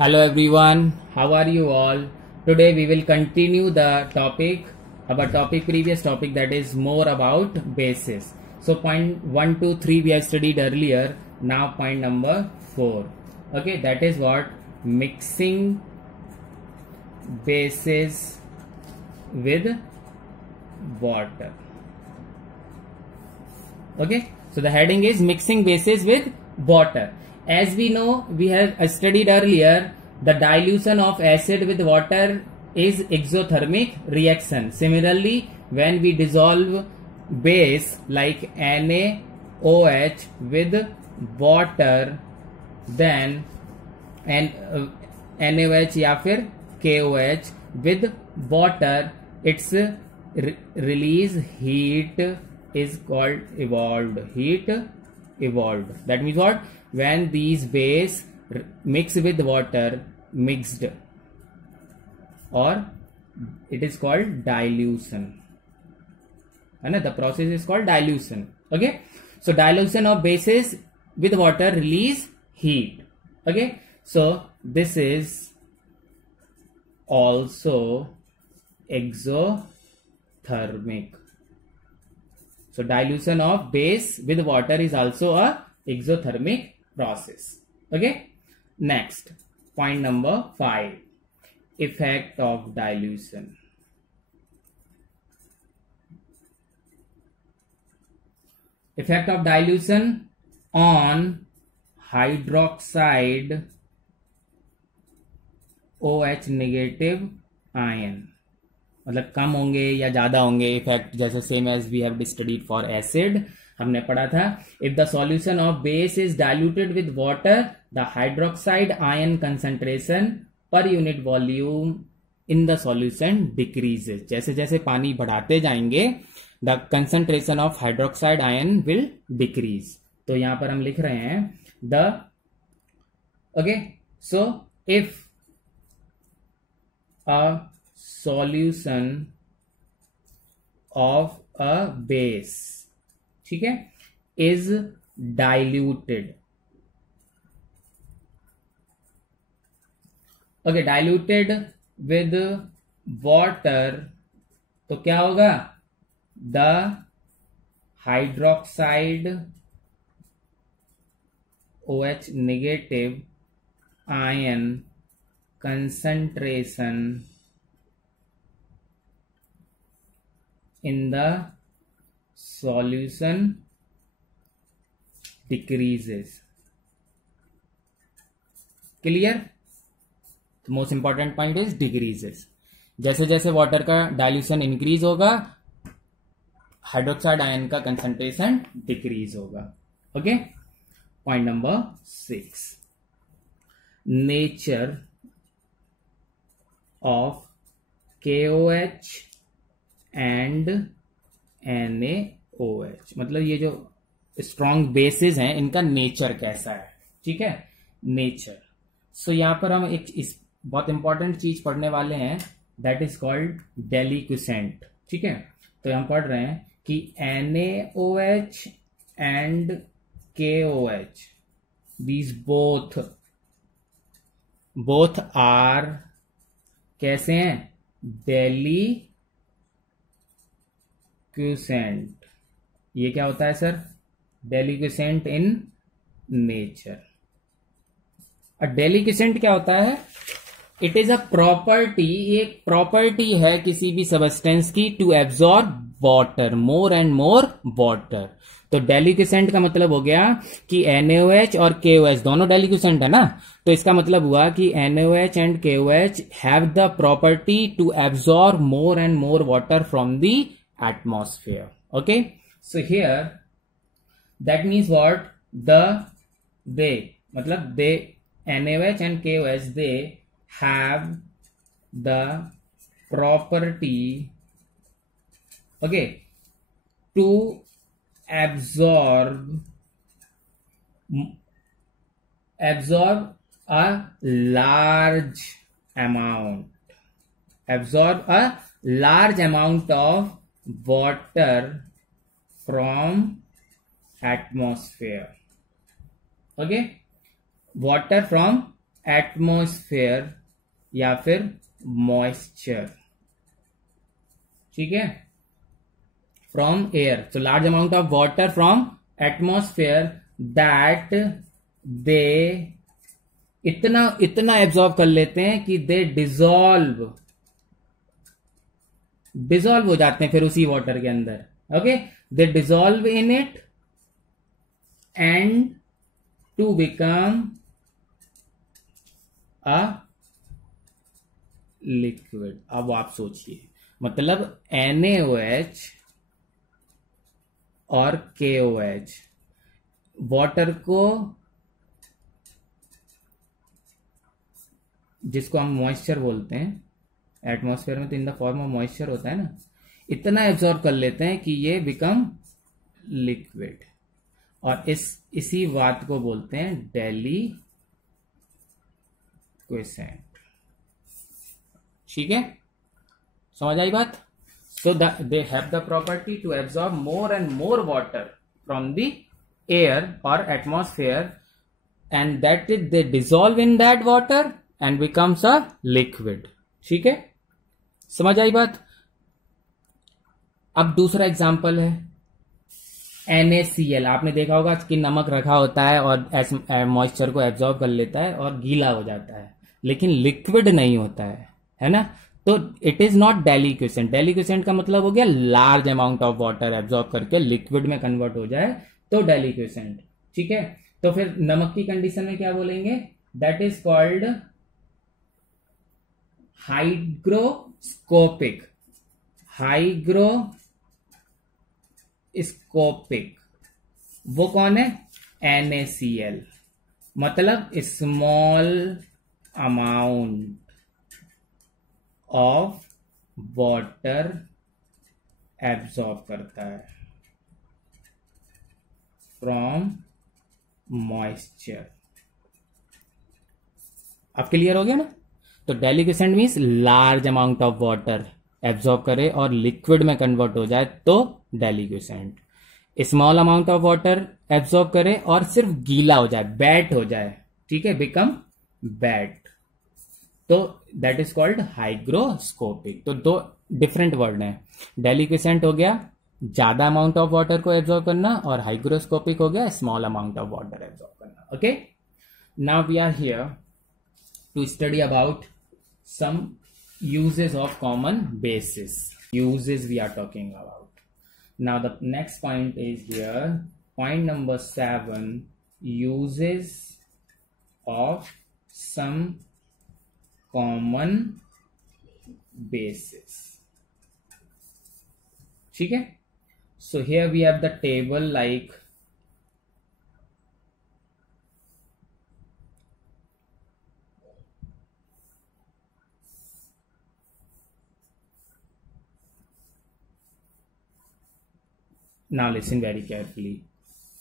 Hello everyone, how are you all? Today we will continue the topic, our previous topic, that is more about bases. So point 1, 2, 3 we have studied earlier. Now point number 4. Okay, that is what? Mixing bases with water. Okay, so the heading is mixing bases with water. As we know, we have studied earlier, the dilution of acid with water is exothermic reaction. Similarly, when we dissolve base like NaOH with water, then NaOH या फिर KOH with water, its release heat is called evolved. Heat evolved. That means what? When these base mix with water, mixed, or it is called dilution. And the process is called dilution. Okay, so dilution of bases with water release heat. Okay, so this is also exothermic. So dilution of base with water is also a exothermic process. Okay, next point number 5, effect of dilution. Effect of dilution on hydroxide OH negative ion. मतलब कम होंगे या ज्यादा होंगे effect, जैसे same as we have studied for acid, हमने पढ़ा था. If the solution of base is diluted with water, the hydroxide ion concentration per unit volume in the solution decreases. जैसे जैसे पानी बढ़ाते जाएंगे, the concentration of hydroxide ion will decrease. तो यहां पर हम लिख रहे हैं the okay, so if a solution of a base, ठीक है, is diluted. Okay, diluted with water, तो क्या होगा? The hydroxide OH negative ion concentration in the solution decreases. Clear? The most important point is decreases. जैसे जैसे water का dilution increase होगा, hydroxide ion का कंसंट्रेशन डिक्रीज होगा. Okay, point number 6, nature of KOH and NaOH. मतलब ये जो strong bases हैं, इनका नेचर कैसा है. ठीक है, नेचर. सो यहां पर हम एक इस बहुत इंपॉर्टेंट चीज पढ़ने वाले हैं, दैट इज कॉल्ड डेलिक्विसेंट. ठीक है, तो हम पढ़ रहे हैं कि NaOH and KOH, these both are कैसे हैं? डेलिक्विसेंट. ये क्या होता है सर? डेलिक्विसेंट in nature. डेलिक्विसेंट क्या होता है? इट इज अ प्रॉपर्टी, एक प्रॉपर्टी है किसी भी सबस्टेंस की, to absorb water, more and more water. तो डेलिक्विसेंट का मतलब हो गया कि NaOH और KOH दोनों डेलिक्विसेंट है ना, तो इसका मतलब हुआ कि NaOH and KOH have the property to absorb more and more water from the atmosphere. Okay, so here that means what? They NaOH and KOH, they have the property, okay, to absorb a large amount of water from atmosphere. Okay, water from atmosphere या फिर moisture, ठीक है, from air, so large amount of water from atmosphere that they इतना absorb कर लेते हैं कि दे dissolve हो जाते हैं फिर उसी वाटर के अंदर. Okay, they dissolve in it and to become a liquid. अब आप सोचिए, मतलब NaOH और KOH वाटर को, जिसको हम मॉइस्चर बोलते हैं, एटमॉस्फेयर में तो in the form of moisture होता है ना, इतना एब्जॉर्ब कर लेते हैं कि ये बिकम लिक्विड. और इसी बात को बोलते हैं डेलिक्विसेंट. ठीक है, समझ आई बात. So they have the property to absorb more and more water from the air और atmosphere and that is they dissolve in that water and becomes a liquid. ठीक है, समझ आई बात. अब दूसरा एग्जांपल है NaCl. आपने देखा होगा कि नमक रखा होता है और मॉइस्चर को एब्जॉर्ब कर लेता है और गीला हो जाता है, लेकिन लिक्विड नहीं होता है ना. तो इट इज नॉट डेलिक्विसेंट. डेलिक्विसेंट का मतलब हो गया large amount of water absorb करके लिक्विड में कन्वर्ट हो जाए तो डेलिक्विसेंट. ठीक है, तो फिर नमक की कंडीशन में क्या बोलेंगे, that is called hygroscopic. Hygroscopic वो कौन है, NaCl, मतलब small amount of water absorb करता है फ्रॉम मॉइस्चर. अब क्लियर हो गया ना. तो deliquescent means large amount of water absorb करे और लिक्विड में कन्वर्ट हो जाए तो deliquescent. Small amount of water absorb करे और सिर्फ गीला हो जाए, बैट हो जाए, ठीक है, बिकम बैट, तो दैट इज कॉल्ड हाइग्रोस्कोपिक. तो दो डिफरेंट वर्ड हैं. डेलिक्विसेंट हो गया ज्यादा अमाउंट ऑफ वाटर को एब्जॉर्ब करना और हाइग्रोस्कोपिक हो गया small amount of water absorb करना. Okay, now we are here to study about some uses of common bases. Uses we are talking about. Now the next point is here, point number 7, uses of some common bases. ठीक है, so here we have the table like now listen very carefully.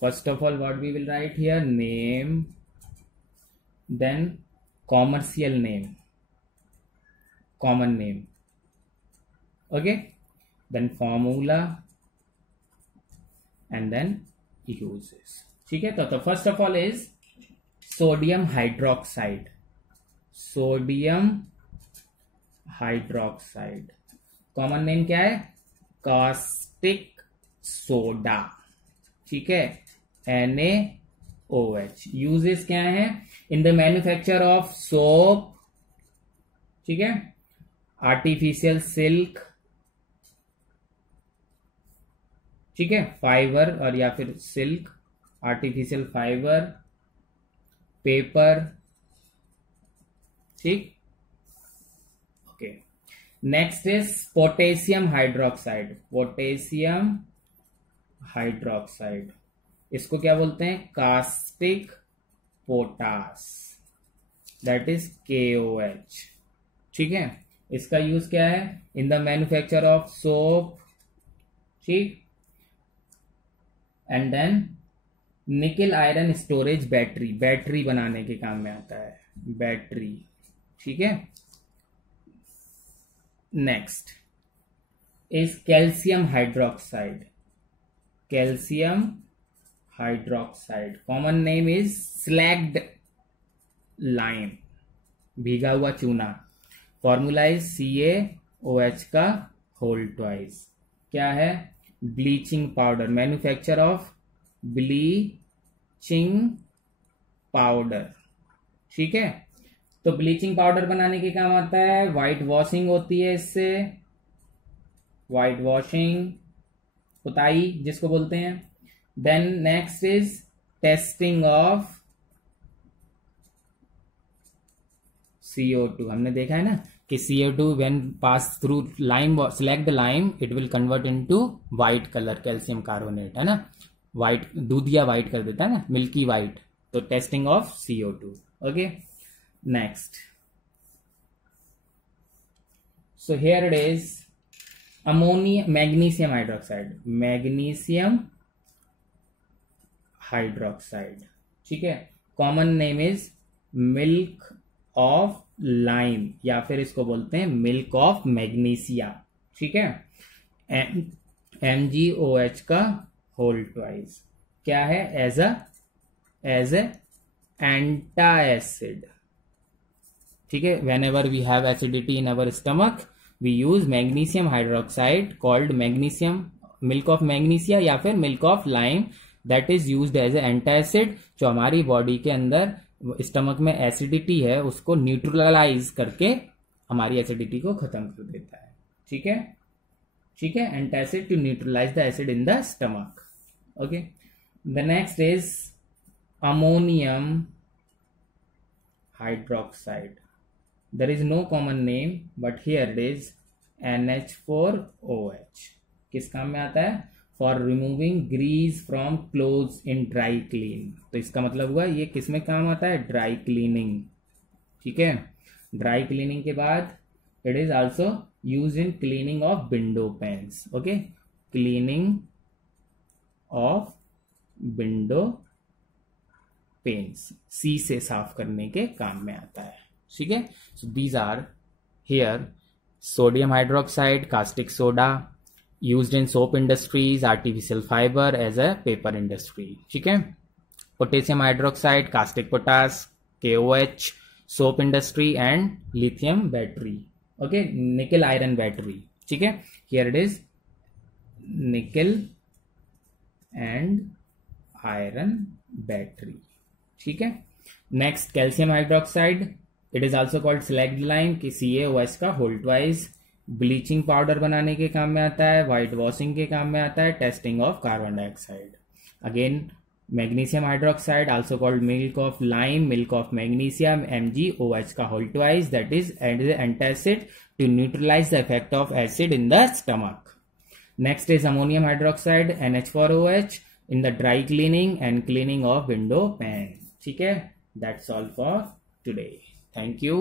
First of all, what we will write here, name, then commercial name, common name, okay, then formula and then uses. ठीक है, तो first of all is sodium hydroxide. Sodium hydroxide, common name क्या है, caustic soda. ठीक है, NaOH. Uses क्या है, in the manufacture of soap, ठीक है, आर्टिफिशियल सिल्क, ठीक है, फाइबर और या फिर सिल्क, आर्टिफिशियल फाइबर, पेपर. ठीक, okay. Next is potassium hydroxide. Potassium hydroxide, इसको क्या बोलते हैं, caustic potash, that is KOH. ठीक है, इसका यूज क्या है, in the manufacture of soap. ठीक, and then nickel iron storage battery. Battery बनाने के काम में आता है, बैटरी. ठीक है, next is calcium hydroxide. Calcium hydroxide, common name is slaked lime. भीगा हुआ चूना। फॉर्मूला इज CaOH का होल ट्वाइस। क्या है? Bleaching powder, manufacture of bleaching powder. ठीक है, तो ब्लीचिंग पाउडर बनाने के काम आता है। व्हाइट वॉशिंग होती है इससे, व्हाइट वॉशिंग, पुताई जिसको बोलते हैं। Then next is testing of CO2। हमने देखा है ना कि CO2 when pass through lime, select the lime, it will convert into white colour, calcium carbonate, है ना। व्हाइट दूध या व्हाइट कर देता है ना, मिल्की व्हाइट। तो testing of CO2। Okay, next, so here it is ammonia, magnesium hydroxide, magnesium hydroxide. ठीक है, common name is milk of lime, या फिर इसको बोलते हैं मिल्क ऑफ मैग्नीशिया। ठीक है, MgOH का होल ट्वाइस। क्या है? As a antacid. ठीक है, whenever we have acidity in our stomach, we use magnesium hydroxide called magnesium, milk of magnesia या फिर milk of lime, that is used as a antacid, जो हमारी body के अंदर स्टमक में acidity है उसको न्यूट्रलाइज करके हमारी एसिडिटी को खत्म कर देता है। ठीक है, ठीक है, antacid to neutralise the acid in the stomach. Okay, the next is ammonium hydroxide. There is no common name but here it is NH4OH। किस काम में आता है? For removing grease from clothes in dry clean. तो इसका मतलब हुआ ये किस में काम आता है? Dry cleaning. ठीक है, ड्राई क्लीनिंग के बाद it is also use in cleaning of window panes. Okay, cleaning of window panes, सी से साफ करने के काम में आता है। ठीक है, so these are here sodium hydroxide, caustic soda, used in soap industries, artificial fiber, as a paper industry. ठीक है, potassium hydroxide, caustic potash, KOH, soap industry and lithium battery. Okay, nickel iron battery. ठीक है, here it is nickel and iron battery. ठीक है, next calcium hydroxide, it is also called select lime, कि CaOH का whole twice। Bleaching powder बनाने के काम में आता है, व्हाइट वॉशिंग के काम में आता है, testing of carbon dioxide. Again magnesium hydroxide, also called milk of lime, milk of magnesia, MgOH का whole twice, that is antacid to neutralise the effect of acid in the stomach. Next is ammonium hydroxide, NH4OH, in the dry cleaning and cleaning of window pane. ठीक है, that's all for today. Thank you.